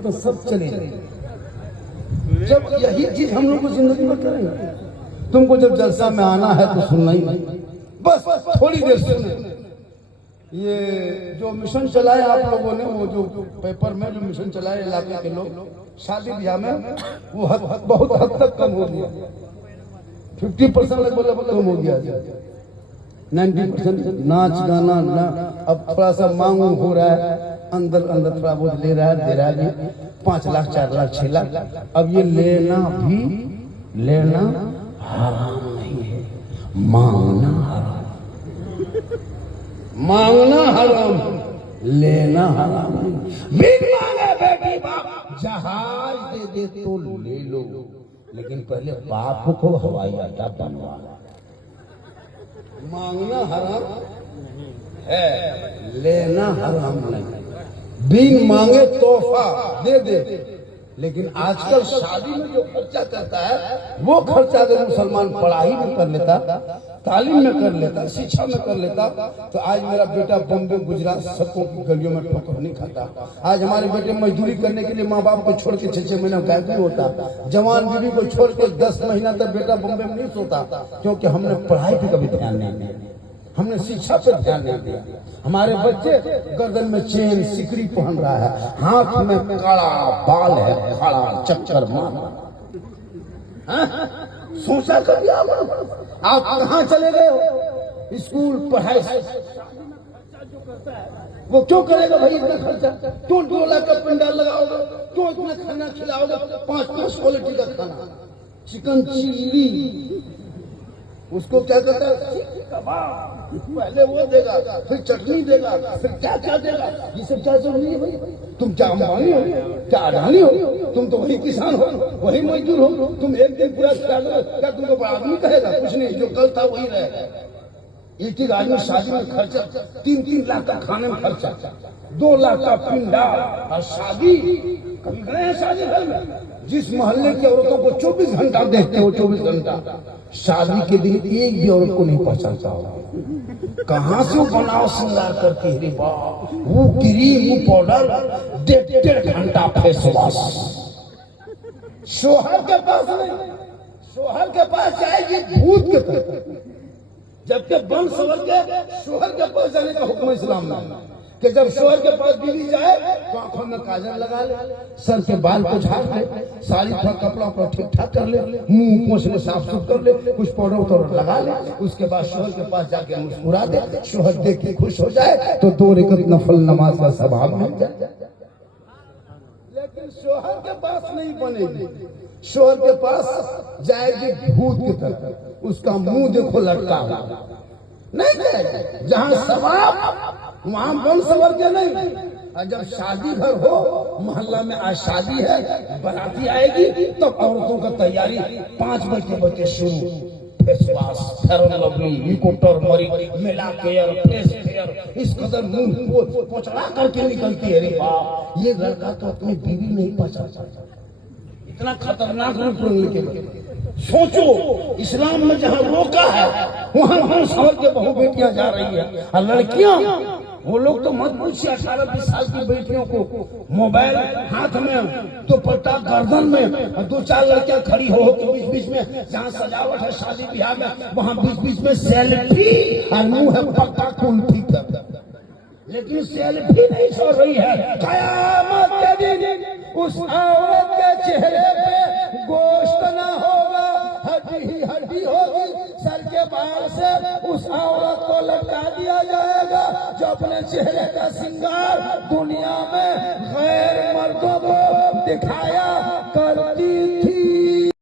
तो सब चले जाएंगे। जब यही चीज हम लोग को जिंदगी में करेंगे, तुमको जब जलसा में आना है तो सुनना ही नहीं, बस थोड़ी देर सुने। ये जो मिशन चलाए आप लोगों ने, वो जो पेपर में जो मिशन चलाए इलाके के लोग, शादी ब्याह में वो बहुत हद तक कम हो गया। 50% बोले कम हो गया, 90% नाच गाना ना। अब थोड़ा सा मांग हो रहा है, अंदर अंदर थोड़ा बहुत ले रहा है, दे रहा है 5 लाख 4 लाख 6 लाख। अब ये लेना हराम नहीं है, मांगना हराम। मांगना हराम, लेना हराम नहीं। भीख मांगे बेटी बाप जहाज दे दे तो ले लो, लेकिन पहले बाप को हवाई अड्डा बनवा। मांगना हराम है, लेना हराम नहीं। बिन मांगे तोहफा दे दे, लेकिन आजकल शादी में जो खर्चा करता है वो खर्चा अगर मुसलमान पढ़ाई में कर लेता, तालीम में कर लेता, शिक्षा में कर लेता, तो आज मेरा बेटा बम्बे गुजरात सड़कों की गलियों में ठोकर नहीं खाता। आज हमारे बेटे मजदूरी करने के लिए माँ बाप को छोड़ के 6-6 महीना गायब नहीं होता। जवान बीवी को छोड़ के 10 महीना तक बेटा बम्बे में नहीं सोता, क्योंकि हमने पढ़ाई पे कभी ध्यान नहीं दिया, हमने शिक्षा पर ध्यान नहीं दिया। हमारे बच्चे गर्दन में चेन सिकड़ी पहन रहा है, हाथ में काला बाल है, खड़ा चक्कर मार रहा। सोचा कभी आप कहाँ चले गए हो? स्कूल पढ़ाई वो क्यों करेगा भाई इतना खर्चा? क्यों 2 लाख का पंडाल लगाओगे? क्यों इतना खाना खिलाओगे? 5 क्वालिटी का खाना, चिकन चिल्ली, उसको क्या कहता है कबाब, पहले वो देगा, फिर चटनी देगा, फिर क्या क्या देगा। ये सब क्या जरूरी है भाई? तुम क्या अंबानी हो, क्या अडानी हो? तुम तो वही किसान हो, वही मजदूर हो। तुम एक दिन पूरा क्या तुमको बड़ा आदमी कहेगा? कुछ नहीं, जो कल था वही रहेगा। एक आदमी शादी में खर्चा 3-3 लाख का खाने में खर्चा, 2 लाख का पिंडाल और शादी। कभी गए हैं शादी घर में? जिस मोहल्ले की औरतों को 24 घंटा देखते हो, 24 घंटा, शादी के दिन एक भी औरत को नहीं पहचानता हो। कहाँ से बनाओ श्रृंगार करती है, वो क्रीम, वो पाउडर, 1.5 घंटा फेस वॉश। शोहर के पास नहीं, शोहर के पास जाएगी भूत के तरफ, जबकि बन सवर के शोहर के पास जाने का हुक्म इस्लाम में कि जब शोहर के पास बीवी जाए तो आंखों में काजल लगा ले, सर के बाल को झाड़ ले, साड़ी का कपड़ा पर ठीक ठाक कर ले, मुंह पोंछ ले, साफ सुथ कर ले, कुछ पाउडर लगा ले। उसके बाद शोहर के पास जाके मुस्कुरा दे, शोहर देख के खुश हो जाए तो 2 रकात नफल नमाज का सवाब मिल जाए। लेकिन शोहर के पास नहीं बनेगी, शोहर के पास जाएगी भूत की तरफ, उसका मुंह देखो लटका हुआ नहीं जाएगा। जहाँ सवाब वहां बन सवर के नहीं। और जब शादी घर हो, मोहल्ला में आज शादी है, बाराती आएगी, तब औरतों का तैयारी 5 बजे शुरू। Face wash, fair and lovely, eco turmeric, मिला केयर, फेस केयर, इस कदर मुंह को पोछड़ा करके निकलती है। रे बाप, ये लड़का तो अपनी बीवी नहीं पहचानता, इतना खतरनाक रूप लेके। सोचो, इस्लाम में जहाँ रोका है वहाँ सवर के बहू बेटियां जा रही है। और लड़कियां, वो लोग तो मत पूछिए, 18-20 साल की बेटियों को मोबाइल हाथ में, दुपट्टा गर्दन में, और 2-4 लड़कियां खड़ी हो तो बीच में जहाँ सजावट है शादी ब्याह में, वहाँ बीच में सेल्फी और मुंह है पक्का कुल्फी कर। लेकिन सेल्फी नहीं छोड़ रही है। कयामत के दिन उस औरत के चेहरे पे गोश्त ना होगा, हड्डी ही हड्डी होगी। सर के बाल से उस औरत को लटका दिया जाएगा जो अपने चेहरे का श्रृंगार दुनिया में गैर मर्दों को दिखाया